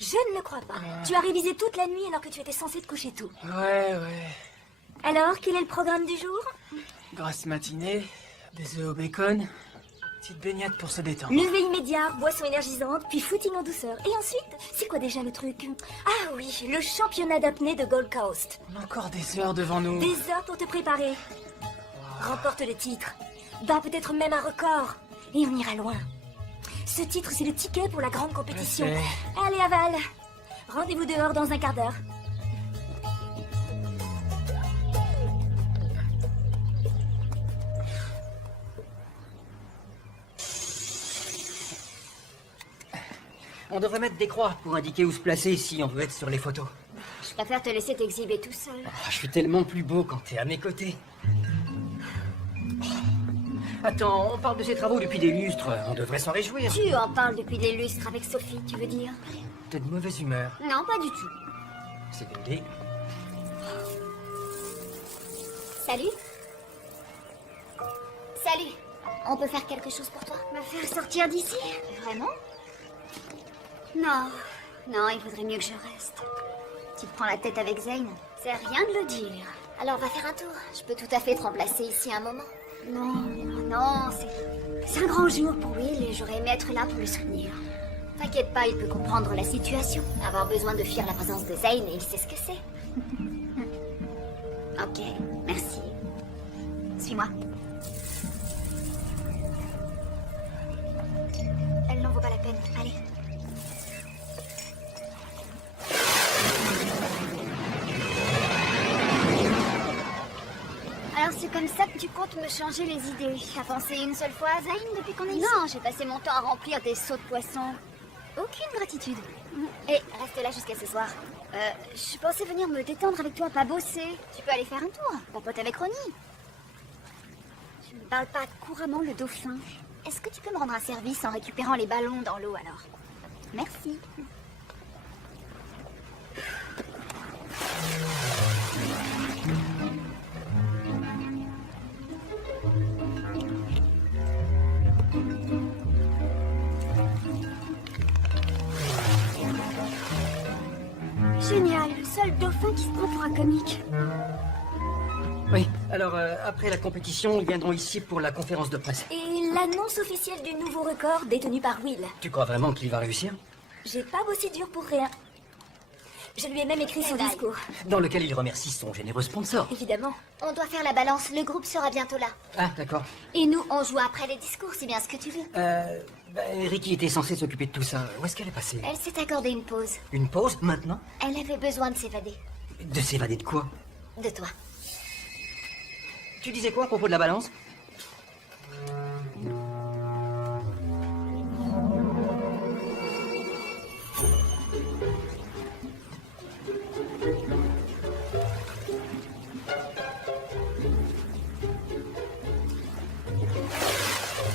Je ne le crois pas. Tu as révisé toute la nuit alors que tu étais censé te coucher tôt. Ouais. Alors, quel est le programme du jour? Grasse matinée, des œufs au bacon, petite baignade pour se détendre. Lever immédiat, boisson énergisante, puis footing en douceur. Et ensuite, c'est quoi déjà le truc? Ah oui, le championnat d'apnée de Gold Coast. On a encore des heures devant nous. Des heures pour te préparer. Remporte le titre. Bat peut-être même un record. Et on ira loin. Ce titre, c'est le ticket pour la grande compétition. Allez, aval. Rendez-vous dehors dans un quart d'heure. On devrait mettre des croix pour indiquer où se placer si on veut être sur les photos. Je préfère te laisser t'exhiber tout seul. Oh, je suis tellement plus beau quand t'es à mes côtés. Attends, on parle de ces travaux depuis des lustres. On devrait s'en réjouir. Tu en parles depuis des lustres avec Sophie, tu veux dire? T'es de mauvaise humeur. Non, pas du tout. C'est une idée. Salut. Salut. On peut faire quelque chose pour toi? Me faire sortir d'ici? Vraiment? Non. Non, il vaudrait mieux que je reste. Tu te prends la tête avec Zane? C'est rien de le dire. Alors va faire un tour. Je peux tout à fait te remplacer ici un moment. Non, c'est un grand jour pour Will et j'aurais aimé être là pour le soutenir. T'inquiète pas, il peut comprendre la situation. Avoir besoin de fuir la présence de Zane et il sait ce que c'est. Ok, merci. Suis-moi. Elle n'en vaut pas la peine. Allez. Alors c'est comme ça que tu comptes me changer les idées. T'as pensé une seule fois à Zane depuis qu'on est ici? Non, j'ai passé mon temps à remplir des seaux de poisson. Aucune gratitude. Et reste là jusqu'à ce soir. Je pensais venir me détendre avec toi, pas bosser. Tu peux aller faire un tour, papote avec Ronnie. Je ne parle pas couramment le dauphin. Est-ce que tu peux me rendre un service en récupérant les ballons dans l'eau alors? Merci. Génial, le seul dauphin qui se prend pour un comique. Oui, alors après la compétition, ils viendront ici pour la conférence de presse. Et l'annonce officielle du nouveau record détenu par Will. Tu crois vraiment qu'il va réussir? J'ai pas bossé dur pour rien. Je lui ai même écrit son discours. Dans lequel il remercie son généreux sponsor. Évidemment. On doit faire la balance, le groupe sera bientôt là. Ah, d'accord. Et nous, on joue après les discours, c'est bien ce que tu veux. Ricky était censée s'occuper de tout ça. Où est-ce qu'elle est passée? Elle s'est accordée une pause. Une pause, maintenant? Elle avait besoin de s'évader. De s'évader de quoi? De toi. Tu disais quoi à propos de la balance?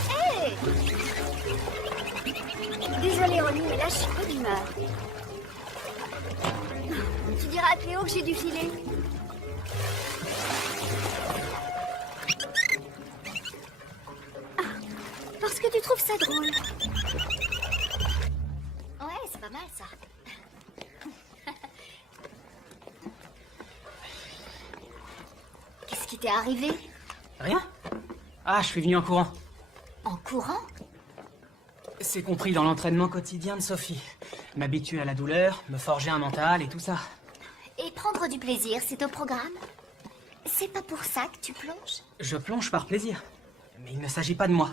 Hey! Désolée, Ronnie, mais là, je suis pas d'humeur. Tu diras à Cléo que j'ai dû filer. Parce que tu trouves ça drôle. Ouais, c'est pas mal ça. Qu'est-ce qui t'est arrivé? Rien? Ah, je suis venu en courant. En courant? C'est compris dans l'entraînement quotidien de Sophie. M'habituer à la douleur, me forger un mental et tout ça. Et prendre du plaisir, c'est au programme? C'est pas pour ça que tu plonges? Je plonge par plaisir. Mais il ne s'agit pas de moi.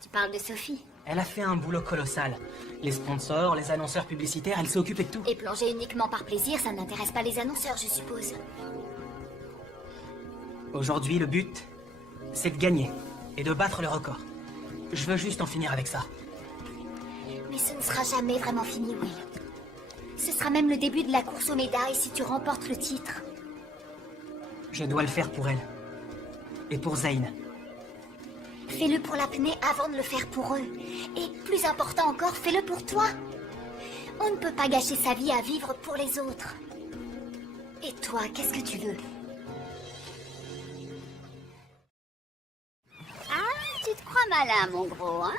Tu parles de Sophie. Elle a fait un boulot colossal. Les sponsors, les annonceurs publicitaires, elle s'est occupée de tout. Et plonger uniquement par plaisir, ça n'intéresse pas les annonceurs, je suppose. Aujourd'hui, le but, c'est de gagner et de battre le record. Je veux juste en finir avec ça. Mais ce ne sera jamais vraiment fini, Will. Ce sera même le début de la course aux médailles si tu remportes le titre. Je dois le faire pour elle. Et pour Zane. Fais-le pour l'apnée avant de le faire pour eux. Et plus important encore, fais-le pour toi. On ne peut pas gâcher sa vie à vivre pour les autres. Et toi, qu'est-ce que tu veux? Ah, tu te crois malin, mon gros, hein?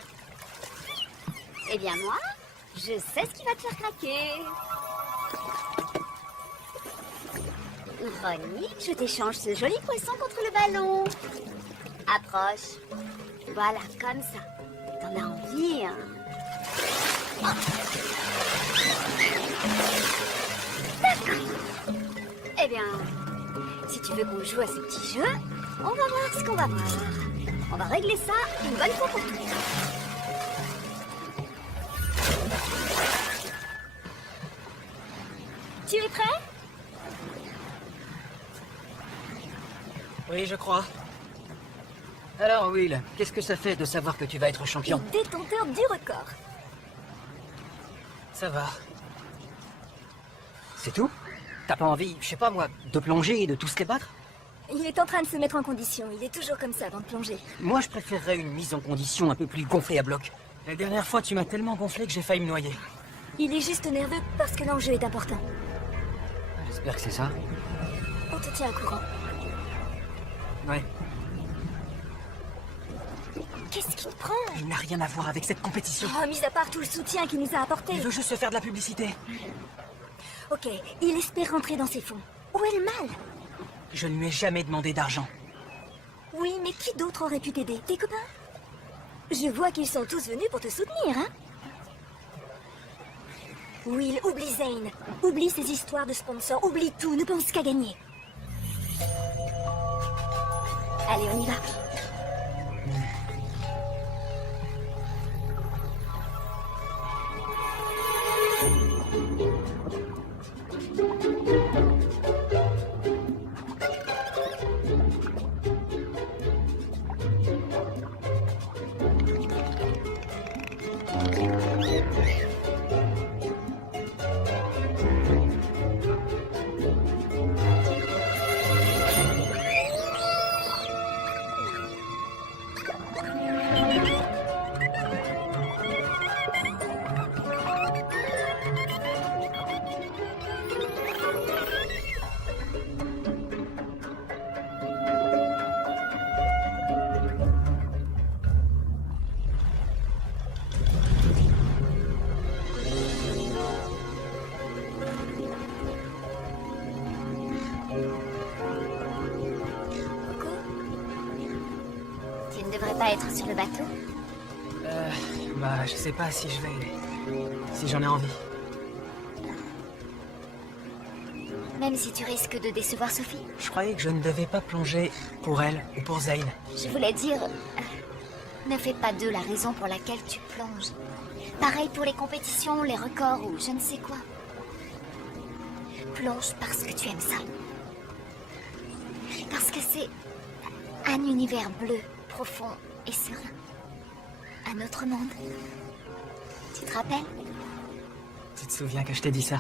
Eh bien moi, je sais ce qui va te faire craquer. Ronnie, je t'échange ce joli poisson contre le ballon. Approche. Voilà, comme ça. T'en as envie, hein? Oh. D'accord. Eh bien, si tu veux qu'on joue à ce petit jeu, on va voir ce qu'on va voir. On va régler ça une bonne fois pour toutes. Tu es prêt? Oui, je crois. Alors, Will, qu'est-ce que ça fait de savoir que tu vas être champion? Le détenteur du record. Ça va. C'est tout? T'as pas envie, je sais pas moi, de plonger et de tous les battre? Il est en train de se mettre en condition. Il est toujours comme ça avant de plonger. Moi, je préférerais une mise en condition un peu plus gonflée à bloc. La dernière fois, tu m'as tellement gonflé que j'ai failli me noyer. Il est juste nerveux parce que l'enjeu est important. J'espère que c'est ça. On te tient au courant. Ouais. Qu'est-ce qui te prend? Il n'a rien à voir avec cette compétition. Oh, mis à part tout le soutien qu'il nous a apporté. Il veut juste se faire de la publicité. Ok, il espère rentrer dans ses fonds. Où est le mal? Je ne lui ai jamais demandé d'argent. Oui, mais qui d'autre aurait pu t'aider? Tes copains? Je vois qu'ils sont tous venus pour te soutenir, hein? Will, oublie Zane. Oublie ces histoires de sponsors. Oublie tout, ne pense qu'à gagner. Allez, on y va. Tu ne devrais pas être sur le bateau? Bah, je sais pas si je vais... Si j'en ai envie. Même si tu risques de décevoir Sophie? Je croyais que je ne devais pas plonger pour elle ou pour Zane. Je voulais dire... ne fais pas d'eux la raison pour laquelle tu plonges. Pareil pour les compétitions, les records ou je ne sais quoi. Plonge parce que tu aimes ça. Parce que c'est un univers bleu, profond et serein. Un autre monde. Tu te rappelles? Tu te souviens que je t'ai dit ça?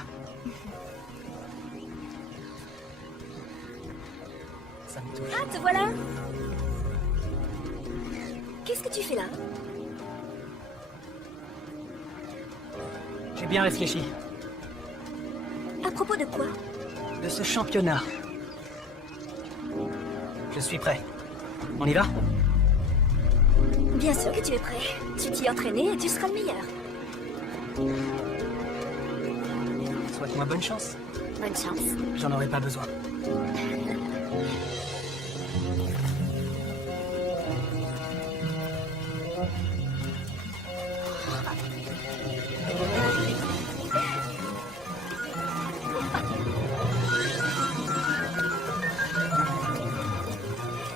Ça me touche. Ah, te voilà! Qu'est-ce que tu fais là? J'ai bien réfléchi. À propos de quoi? De ce championnat. Je suis prêt. On y va? Bien sûr que tu es prêt. Tu t'y es entraîné et tu seras le meilleur. Souhaite-moi bonne chance. Bonne chance. J'en aurai pas besoin.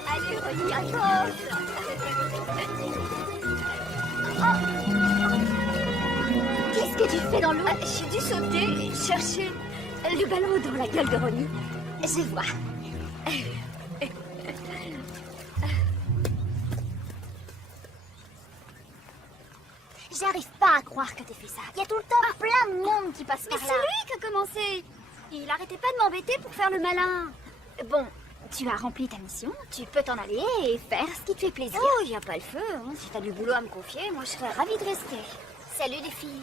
Allez, Ronnie, à gauche. Qu'est-ce que tu fais dans l'eau? J'ai dû sauter et chercher le ballon dans la gueule de Ronnie. Je vois. J'arrive pas à croire que t'aies fait ça. Il y a tout le temps plein de monde qui passe par là. Mais c'est lui qui a commencé. Il arrêtait pas de m'embêter pour faire le malin. Bon, tu as rempli ta mission. Tu peux t'en aller et faire ce qui te fait plaisir. Oh, il n'y a pas le feu. Hein. Si t'as du boulot à me confier, moi je serais ravie de rester. Salut les filles.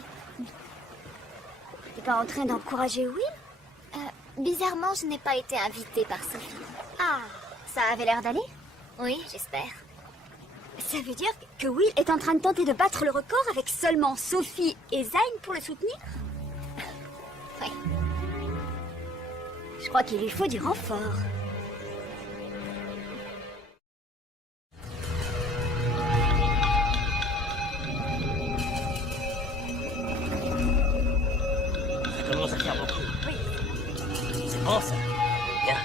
T'es pas en train d'encourager Will? Bizarrement, je n'ai pas été invitée par Sophie. Ah, ça avait l'air d'aller? Oui, j'espère. Ça veut dire que Will est en train de tenter de battre le record avec seulement Sophie et Zayn pour le soutenir? Oui. Je crois qu'il lui faut du renfort. Ça commence à faire beaucoup. Oui. C'est bon, ça. Bien.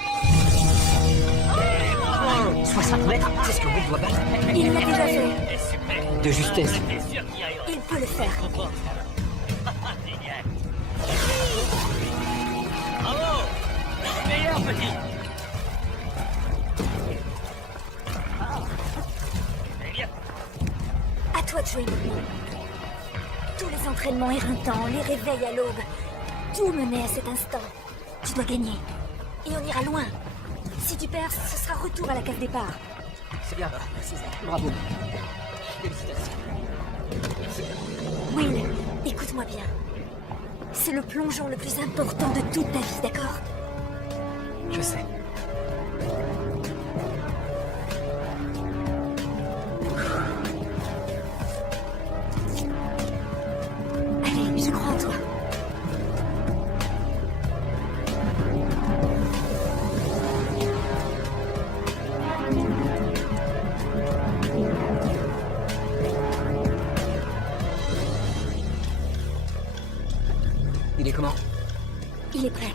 60 mètres, c'est ce que Will doit battre. Il l'a déjà fait. Super. De justesse. Il peut le faire. Génial. Bravo. Meilleur, petit. Très bien. À toi de jouer maintenant. Tous les entraînements éreintants, les réveils à l'aube, tout menait à cet instant. Tu dois gagner. Et on ira loin. Si tu perds, ce sera retour à la case départ. C'est bien, merci Zach. Bravo. Félicitations. Will, écoute-moi bien. C'est le plongeon le plus important de toute ta vie, d'accord? Je sais. Allez, je crois en toi. Il est comment? Il est prêt.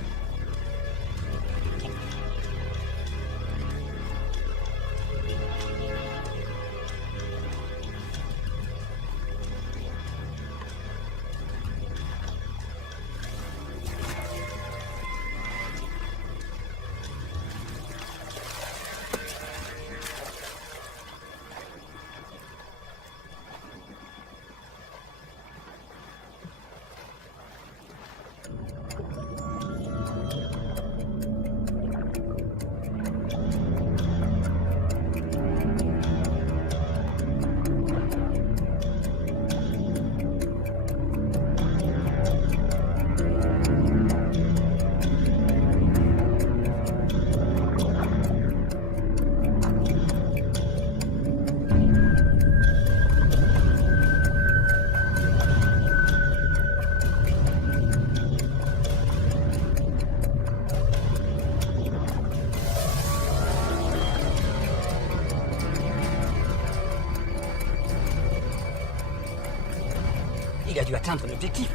Il a dû atteindre l'objectif.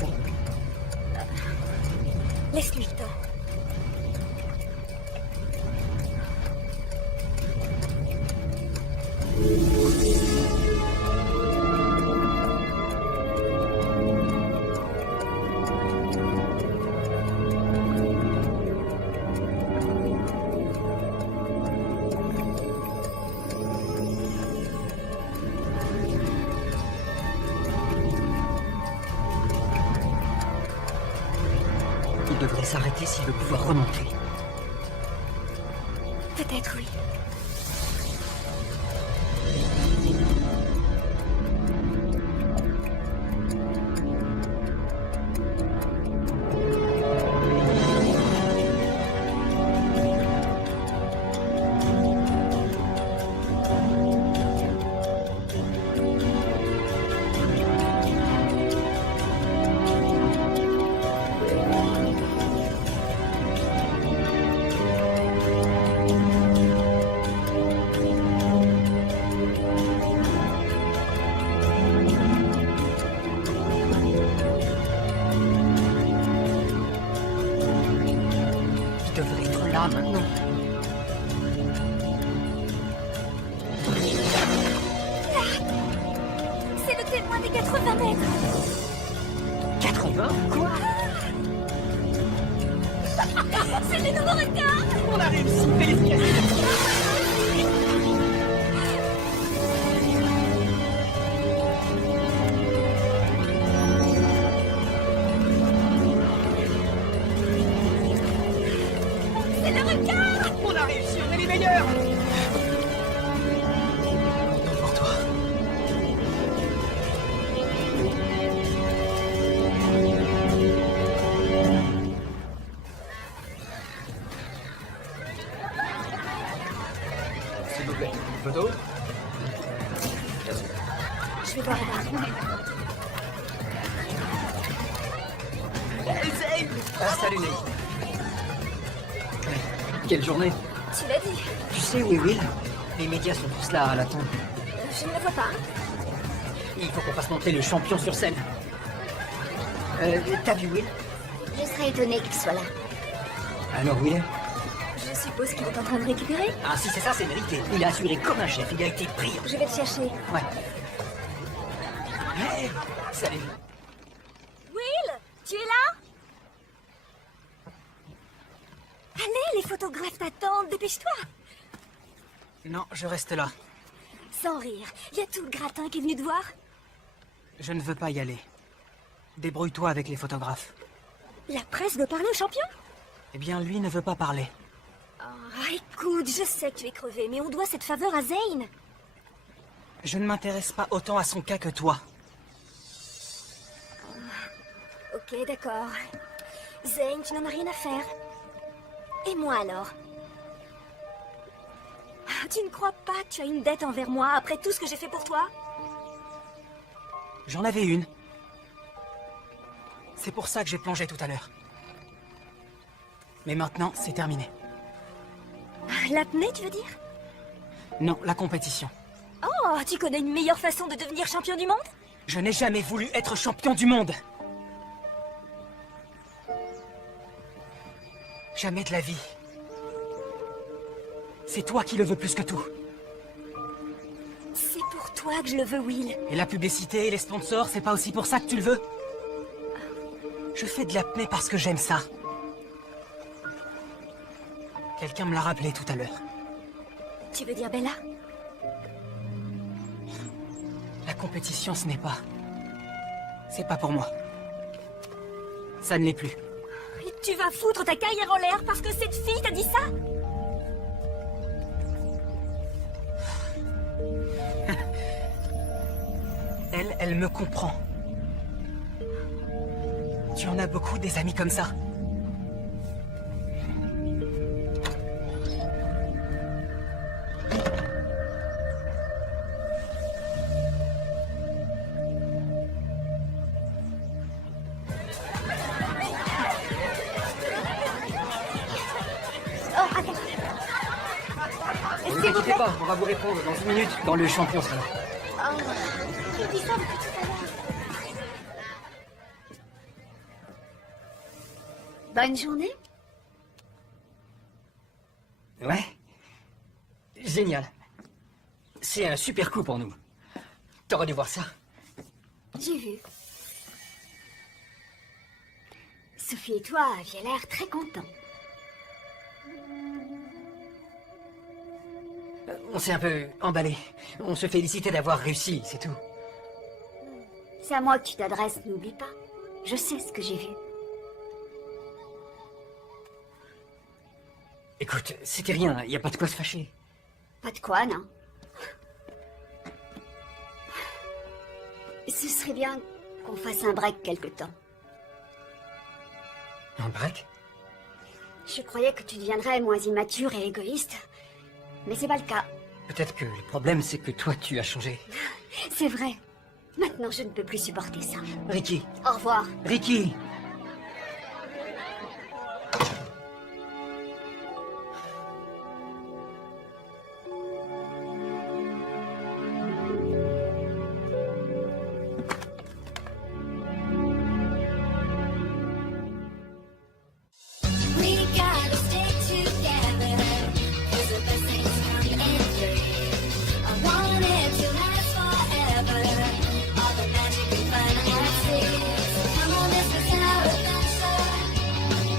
Laisse-lui le temps. Il devrait s'arrêter s'il veut pouvoir remonter. Peut-être oui. Il devrait être là maintenant. C'est le témoin des 80 mètres. 80? Quoi? C'est le nouveau record. On a réussi, félicitations. C'est le record. On a réussi, on est les meilleurs. Pour toi. Salut, Nate. Quelle journée. Tu l'as dit. Tu sais où est Will? Les médias sont tous là à la tombe. Je ne le vois pas. Il faut qu'on fasse monter le champion sur scène. T'as vu Will? Je serais étonnée qu'il soit là. Alors Will? Je suppose qu'il est en train de récupérer. Ah si c'est ça, c'est mérité. Il a assuré comme un chef, il a été brillant. Je vais te chercher. Ouais. Hey, salut. Will, tu es là? Allez, les photographes t'attendent, dépêche-toi. Non, je reste là. Sans rire, y a tout le gratin qui est venu te voir. Je ne veux pas y aller. Débrouille-toi avec les photographes. La presse veut parler au champion? Eh bien, lui ne veut pas parler. Ah, écoute, je sais que tu es crevé, mais on doit cette faveur à Zane. Je ne m'intéresse pas autant à son cas que toi. Ok, d'accord. Zane, tu n'en as rien à faire. Et moi alors? Ah, tu ne crois pas que tu as une dette envers moi après tout ce que j'ai fait pour toi? J'en avais une. C'est pour ça que j'ai plongé tout à l'heure. Mais maintenant, c'est terminé. L'apnée, tu veux dire? Non, la compétition. Oh, tu connais une meilleure façon de devenir champion du monde? Je n'ai jamais voulu être champion du monde. Jamais de la vie. C'est toi qui le veux plus que tout. C'est pour toi que je le veux, Will. Et la publicité et les sponsors, c'est pas aussi pour ça que tu le veux? Je fais de l'apnée parce que j'aime ça. Quelqu'un me l'a rappelé tout à l'heure. Tu veux dire Bella? La compétition, ce n'est pas... C'est pas pour moi. Ça ne l'est plus. Et tu vas foutre ta carrière en l'air parce que cette fille t'a dit ça? Elle me comprend. Tu en as beaucoup des amis comme ça? Oh, attends. Ne vous inquiétez pas, on va vous répondre dans 1 minute quand le champion sera là. Oh, j'ai dit ça depuis tout à l'heure. Bonne journée. Ouais. Génial. C'est un super coup pour nous. T'aurais dû voir ça. J'ai vu. Sophie et toi aviez l'air très contents. On s'est un peu emballé. On se félicitait d'avoir réussi, c'est tout. C'est à moi que tu t'adresses, n'oublie pas. Je sais ce que j'ai vu. Écoute, c'était rien, y a pas de quoi se fâcher. Pas de quoi, non. Ce serait bien qu'on fasse un break quelque temps. Un break? Je croyais que tu deviendrais moins immature et égoïste. Mais c'est pas le cas. Peut-être que le problème, c'est que toi, tu as changé. C'est vrai. Maintenant, je ne peux plus supporter ça. Ricky. Au revoir. Ricky. We gotta stay together, 'cause the best things come in three. I want it to last forever, all the magic and fun at sea. So come on, this is our adventure.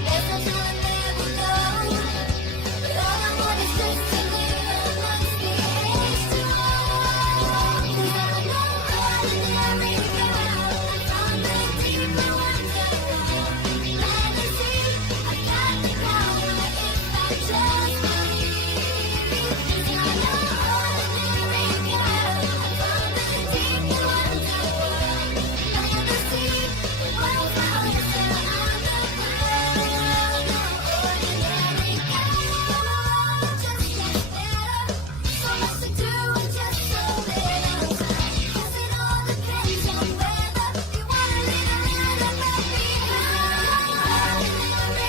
There's no telling where we'll go, but all I want is just to live amongst the H2O. 'Cause I'm no ordinary girl, I'm from the deep blue underworld. Let me see, I've got the power if I just believe. 'Cause I'm no ordinary girl, I'm from the deep blue underworld. Let me see, the world's my oyster, I'm the pearl. No ordinary girl, just gets better. So much to do and just so little time. 'Cause it all depends on whether you wanna live or let me high. Ordinary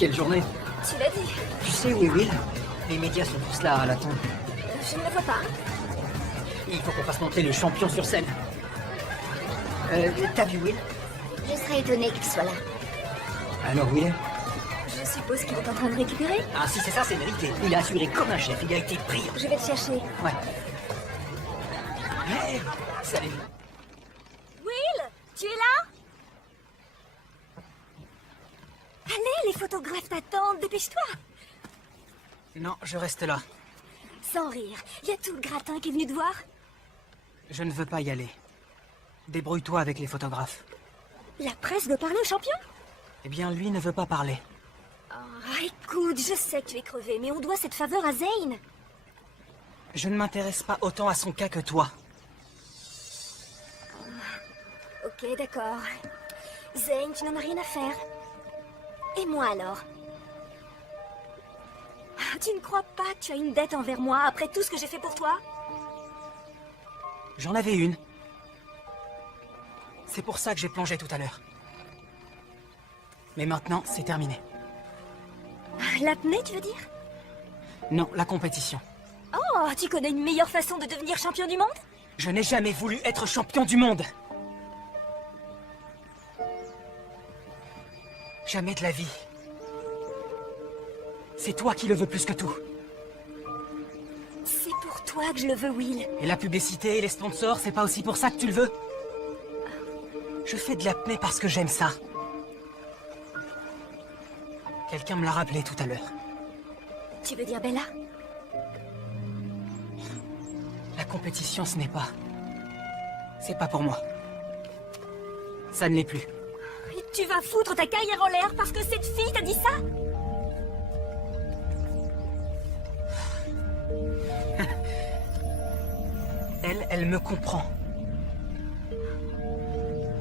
Quelle journée. Tu l'as dit. Tu sais où est Will? Les médias sont tous là à la tombe. Je ne le vois pas. Il faut qu'on fasse monter le champion sur scène. T'as vu Will? Je serais étonnée qu'il soit là. Alors Will? Je suppose qu'il est en train de récupérer. Ah si c'est ça, c'est mérité. Il a assuré comme un chef, il a été brillant. Je vais le chercher. Ouais. Hey, salut. Will, tu es là? Allez, les photographes t'attendent, dépêche-toi. Non, je reste là. Sans rire, il y a tout le gratin qui est venu te voir. Je ne veux pas y aller. Débrouille-toi avec les photographes. La presse veut parler au champion? Eh bien, lui ne veut pas parler. Ah, écoute, je sais que tu es crevé, mais on doit cette faveur à Zane. Je ne m'intéresse pas autant à son cas que toi. Ok, d'accord. Zane, tu n'en as rien à faire. Et moi alors? Ah, tu ne crois pas que tu as une dette envers moi après tout ce que j'ai fait pour toi? J'en avais une. C'est pour ça que j'ai plongé tout à l'heure. Mais maintenant, c'est terminé. L'apnée, tu veux dire? Non, la compétition. Oh, tu connais une meilleure façon de devenir champion du monde? Je n'ai jamais voulu être champion du monde. Jamais de la vie. C'est toi qui le veux plus que tout. C'est pour toi que je le veux, Will. Et la publicité et les sponsors, c'est pas aussi pour ça que tu le veux? Je fais de l'apnée parce que j'aime ça. Quelqu'un me l'a rappelé tout à l'heure. Tu veux dire Bella? La compétition, ce n'est pas... C'est pas pour moi. Ça ne l'est plus. Et tu vas foutre ta carrière en l'air parce que cette fille t'a dit ça? Elle me comprend.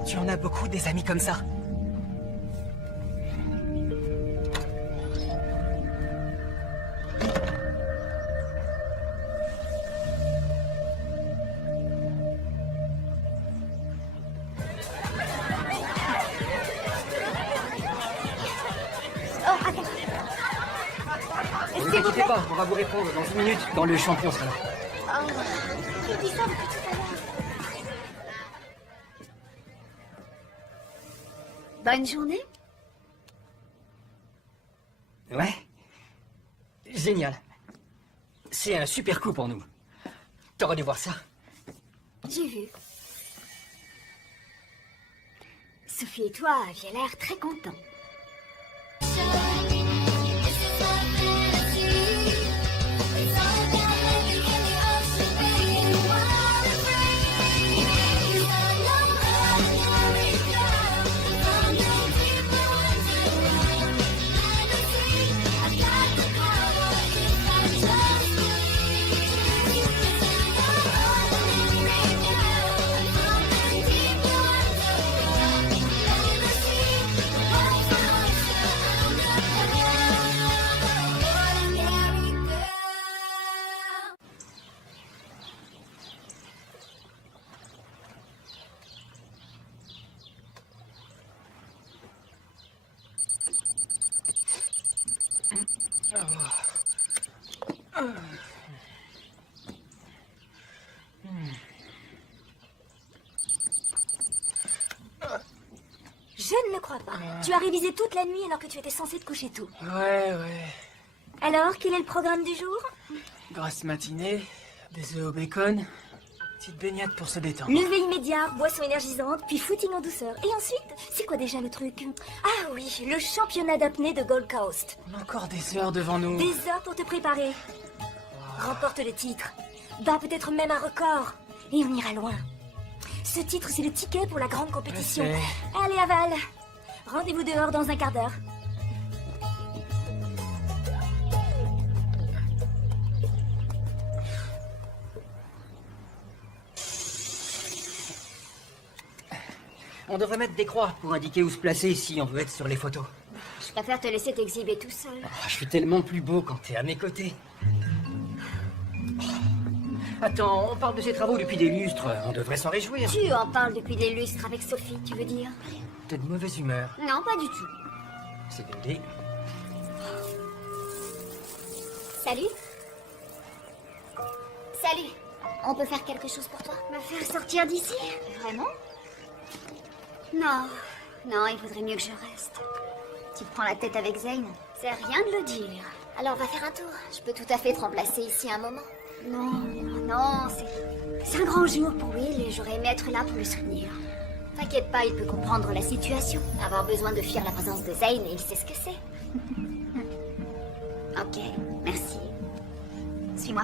Tu en as beaucoup des amis comme ça? Oh, attends. Ne vous inquiétez pas, on va vous répondre dans 1 minute quand le champion sera là. Oh, j'ai dit ça depuis tout à l'heure. Bonne journée. Ouais. Génial. C'est un super coup pour nous. T'aurais dû voir ça. J'ai vu. Sophie et toi aviez l'air très contents. Je ne le crois pas. Tu as révisé toute la nuit alors que tu étais censé te coucher tôt. Ouais. Alors, quel est le programme du jour? Grasse matinée, des œufs au bacon, petite baignade pour se détendre. Lever immédiat, boisson énergisante, puis footing en douceur. Et ensuite, c'est quoi déjà le truc? Ah oui, le championnat d'apnée de Gold Coast. On a encore des heures devant nous. Des heures pour te préparer. Remporte le titre. Bat peut-être même un record. Et on ira loin. Ce titre, c'est le ticket pour la grande compétition. Je sais. Allez, aval. Rendez-vous dehors dans un quart d'heure. On devrait mettre des croix pour indiquer où se placer si on veut être sur les photos. Je préfère te laisser t'exhiber tout seul. Ah, je suis tellement plus beau quand t'es à mes côtés. Attends, on parle de ces travaux depuis des lustres. On devrait s'en réjouir. Tu en parles depuis des lustres avec Sophie, tu veux dire? T'es de mauvaise humeur. Non, pas du tout. C'est bien dit. Salut. Salut. On peut faire quelque chose pour toi? Me faire sortir d'ici? Vraiment? Non. Non, il vaudrait mieux que je reste. Tu te prends la tête avec Zane? C'est rien de le dire. Alors va faire un tour. Je peux tout à fait te remplacer ici un moment. Non, non, c'est un grand jour pour Will et j'aurais aimé être là pour le soutenir. T'inquiète pas, il peut comprendre la situation. Avoir besoin de fuir la présence de Zane et il sait ce que c'est. Ok, merci. Suis-moi.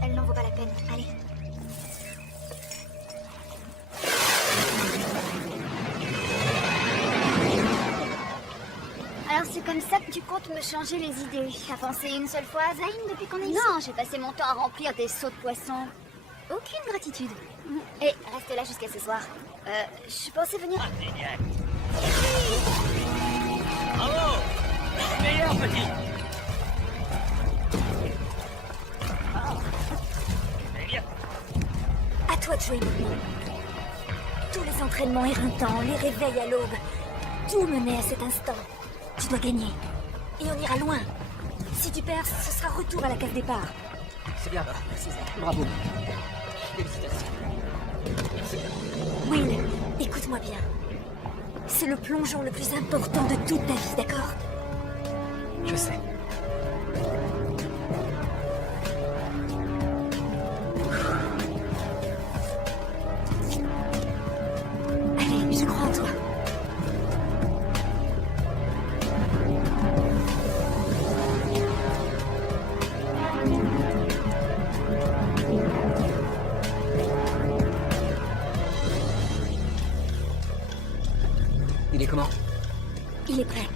Elle n'en vaut pas la peine. Allez. Alors c'est comme ça que tu comptes me changer les idées. T'as pensé une seule fois à Zane depuis qu'on est ici? Non, j'ai passé mon temps à remplir des seaux de poisson. Aucune gratitude. Et reste là jusqu'à ce soir. Je pensais venir... Génial. Bravo. Meilleur, petit. Très bien. À toi de jouer maintenant. Tous les entraînements éreintants, les réveils à l'aube, tout menait à cet instant. Tu dois gagner. Et on ira loin. Si tu perds, ce sera retour à la case départ. C'est bien, merci Zach. Bravo. Félicitations. Will, écoute-moi bien. C'est le plongeon le plus important de toute ta vie, d'accord? Je sais. Allez, je crois en toi. Il est comment? Il est prêt.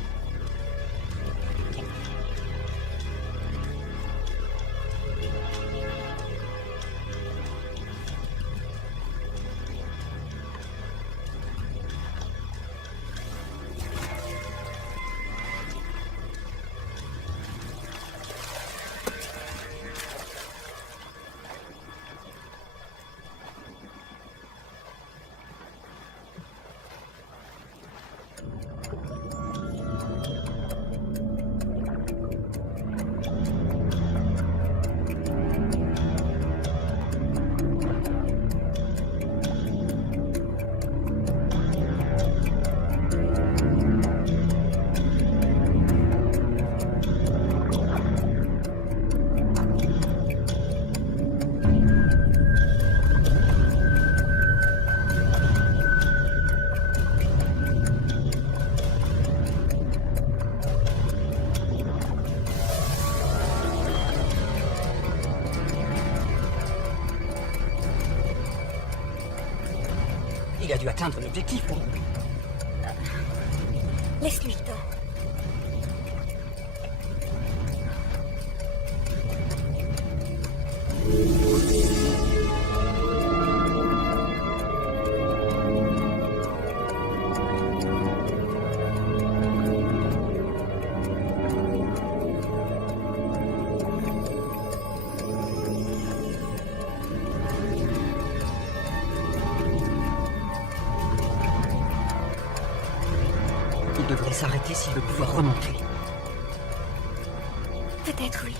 Il a dû atteindre l'objectif. Laisse-lui le temps. Il devrait s'arrêter s'il veut pouvoir remonter. Peut-être oui.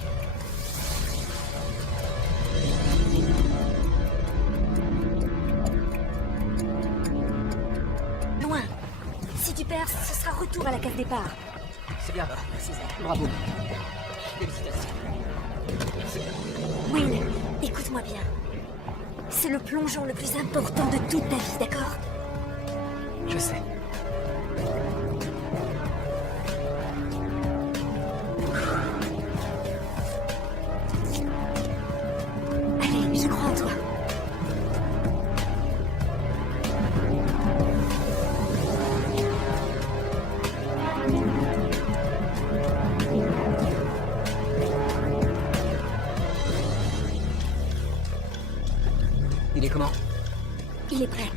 Loin. Si tu perds, ce sera retour à la case départ. C'est bien, merci Zach. Bravo. Félicitations. Will, écoute-moi bien. C'est le plongeon le plus important de toute ta vie, d'accord? Je sais. Allez, je crois en toi. Il est comment? Il est prêt.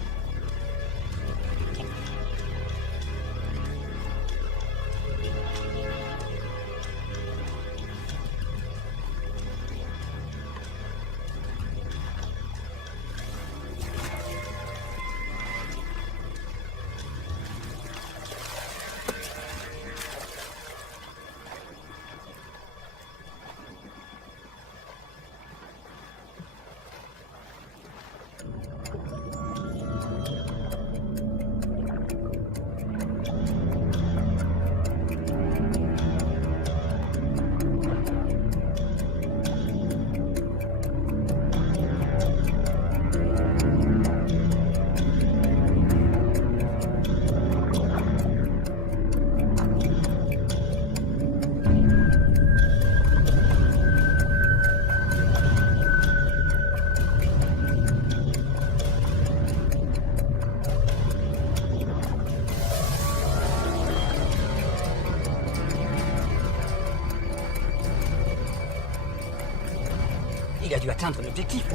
Il a dû atteindre l'objectif.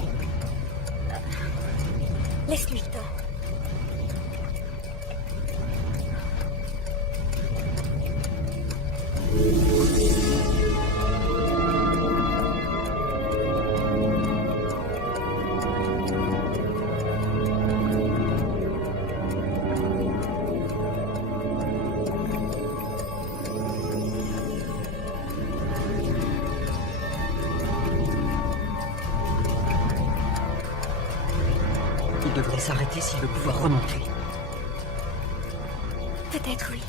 Laisse-lui le temps. Il devrait s'arrêter s'il veut pouvoir remonter. Peut-être oui.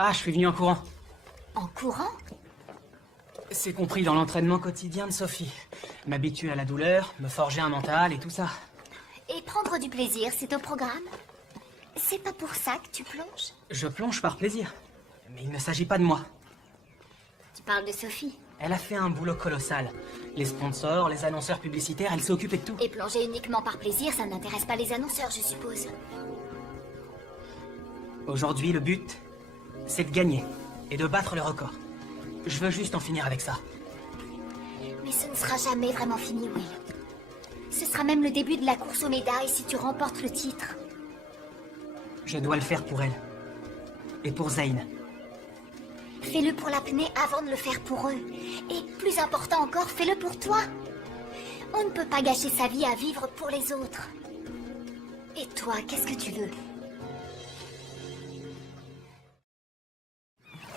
Ah, je suis venu en courant. En courant? C'est compris dans l'entraînement quotidien de Sophie. M'habituer à la douleur, me forger un mental et tout ça. Et prendre du plaisir, c'est au programme? C'est pas pour ça que tu plonges? Je plonge par plaisir. Mais il ne s'agit pas de moi. Tu parles de Sophie. Elle a fait un boulot colossal. Les sponsors, les annonceurs publicitaires, elle s'est occupée de tout. Et plonger uniquement par plaisir, ça n'intéresse pas les annonceurs, je suppose. Aujourd'hui, le but, c'est de gagner et de battre le record. Je veux juste en finir avec ça. Mais ce ne sera jamais vraiment fini, Will. Ce sera même le début de la course aux médailles si tu remportes le titre. Je dois le faire pour elle. Et pour Zane. Fais-le pour l'apnée avant de le faire pour eux. Et plus important encore, fais-le pour toi. On ne peut pas gâcher sa vie à vivre pour les autres. Et toi, qu'est-ce que tu veux?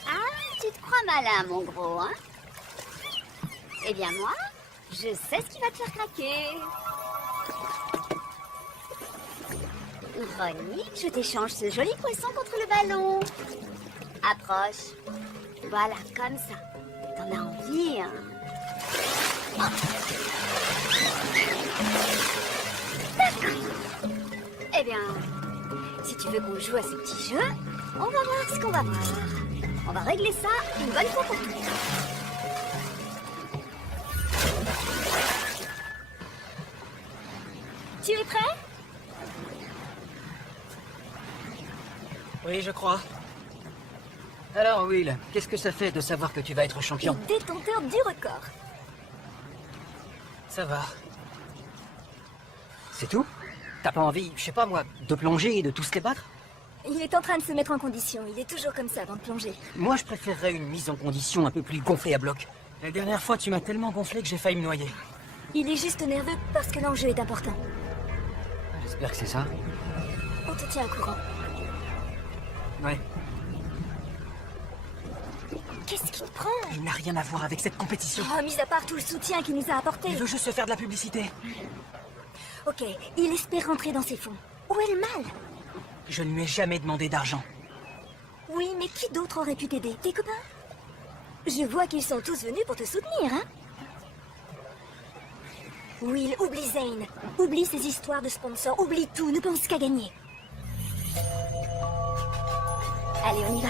Ah, tu te crois malin, mon gros, hein? Eh bien moi, je sais ce qui va te faire craquer. Ronnie, je t'échange ce joli poisson contre le ballon. Approche. Voilà, comme ça. T'en as envie, hein? D'accord. Eh bien, si tu veux qu'on joue à ce petit jeu, on va voir ce qu'on va voir. On va régler ça une bonne fois pour toutes. Tu es prêt? Oui, je crois. Alors, Will, qu'est-ce que ça fait de savoir que tu vas être champion? Et détenteur du record. Ça va. C'est tout? T'as pas envie, je sais pas moi, de plonger et de tous les battre? Il est en train de se mettre en condition. Il est toujours comme ça avant de plonger. Moi, je préférerais une mise en condition un peu plus gonflée à bloc. La dernière fois, tu m'as tellement gonflé que j'ai failli me noyer. Il est juste nerveux parce que l'enjeu est important. J'espère que c'est ça. On te tient au courant. Ouais. Qu'est-ce qui te prend? Il n'a rien à voir avec cette compétition. Oh, mis à part tout le soutien qu'il nous a apporté. Il veut juste se faire de la publicité. Ok, il espère rentrer dans ses fonds. Où est le mal? Je ne lui ai jamais demandé d'argent. Oui, mais qui d'autre aurait pu t'aider? Tes copains? Je vois qu'ils sont tous venus pour te soutenir, hein? Will, oublie Zane. Oublie ces histoires de sponsors. Oublie tout, ne pense qu'à gagner. Allez, on y va.